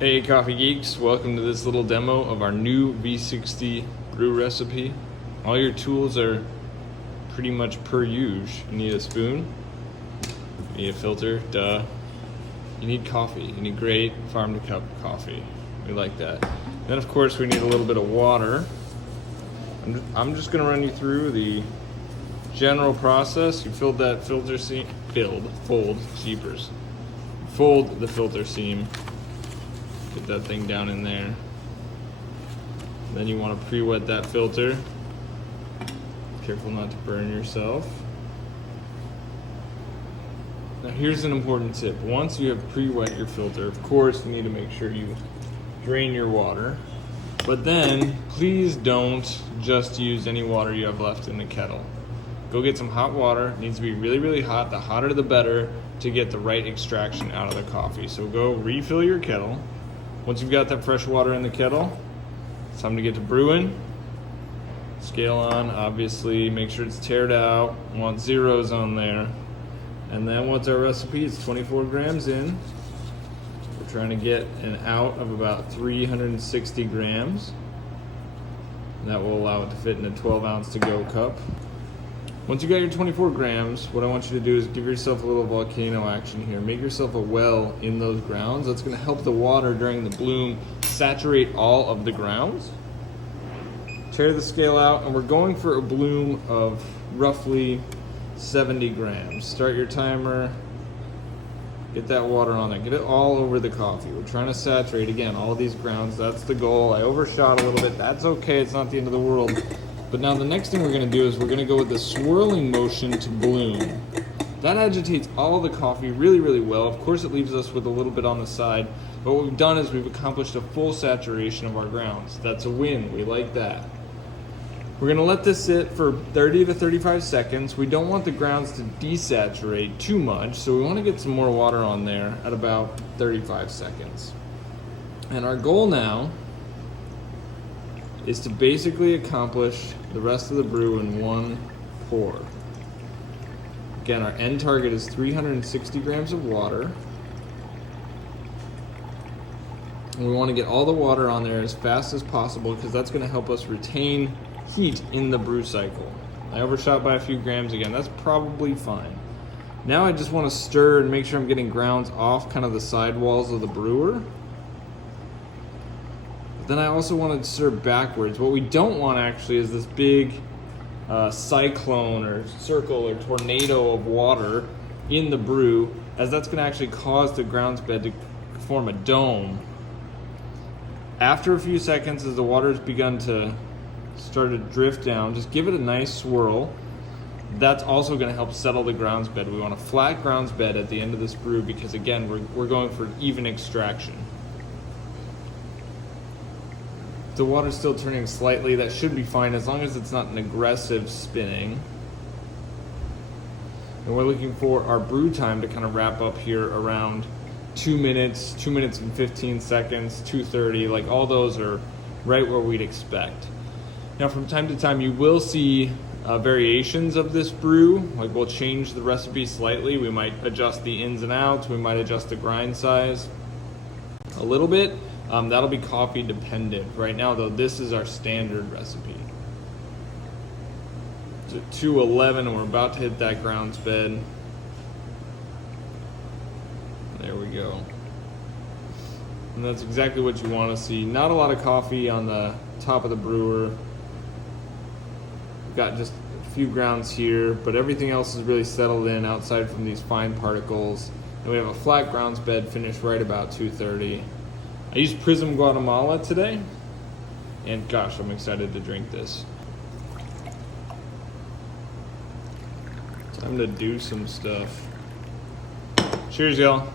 Hey coffee geeks, welcome to this little demo of our new v60 brew recipe. All your tools are pretty much per use. You need a spoon, you need a filter, duh. You need coffee, you need great farm to cup coffee. We like that. Then of course we need a little bit of water. I'm just gonna run you through the general process. You filled that filter seam, fold the filter seam. Get that thing down in there. Then you want to pre-wet that filter. Careful not to burn yourself. Now here's an important tip. Once you have pre-wet your filter, of course you need to make sure you drain your water. But then, please don't just use any water you have left in the kettle. Go get some hot water. It needs to be really, really hot. The hotter the better to get the right extraction out of the coffee. So go refill your kettle. Once you've got that fresh water in the kettle, it's time to get to brewing. Scale on, obviously, make sure it's tared out. Want zeros on there. And then once our recipe is 24 grams in, we're trying to get an out of about 360 grams. And that will allow it to fit in a 12-ounce to-go cup. Once you got your 24 grams, what I want you to do is give yourself a little volcano action here. Make yourself a well in those grounds. That's going to help the water during the bloom saturate all of the grounds. Tear the scale out, and we're going for a bloom of roughly 70 grams. Start your timer. Get that water on there. Get it all over the coffee. We're trying to saturate, again, all of these grounds. That's the goal. I overshot a little bit. That's okay. It's not the end of the world. But now the next thing we're going to do is we're going to go with the swirling motion to bloom. That agitates all of the coffee really, really well. Of course, it leaves us with a little bit on the side. But what we've done is we've accomplished a full saturation of our grounds. That's a win. We like that. We're going to let this sit for 30 to 35 seconds. We don't want the grounds to desaturate too much, so we want to get some more water on there at about 35 seconds. And our goal now is to basically accomplish the rest of the brew in one pour. Again, our end target is 360 grams of water. And we want to get all the water on there as fast as possible because that's going to help us retain heat in the brew cycle. I overshot by a few grams again. That's probably fine. Now I just want to stir and make sure I'm getting grounds off kind of the side walls of the brewer. Then I also want to stir backwards. What we don't want actually is this big cyclone or circle or tornado of water in the brew, as that's going to actually cause the grounds bed to form a dome. After a few seconds, as the water's begun to start to drift down, just give it a nice swirl. That's also going to help settle the grounds bed. We want a flat grounds bed at the end of this brew because, again, we're going for even extraction. The water's still turning slightly. That should be fine as long as it's not an aggressive spinning. And we're looking for our brew time to kind of wrap up here around 2 minutes, 2 minutes and 15 seconds, 2:30. Like all those are right where we'd expect. Now from time to time you will see variations of this brew. Like we'll change the recipe slightly. We might adjust the ins and outs. We might adjust the grind size a little bit. That'll be coffee dependent. Right now though, this is our standard recipe. So 211 and we're about to hit that grounds bed. There we go. And that's exactly what you want to see. Not a lot of coffee on the top of the brewer. We've got just a few grounds here, but everything else is really settled in outside from these fine particles. And we have a flat grounds bed finished right about 2:30. I used Prism Guatemala today, and gosh, I'm excited to drink this. Time to do some stuff. Cheers, y'all.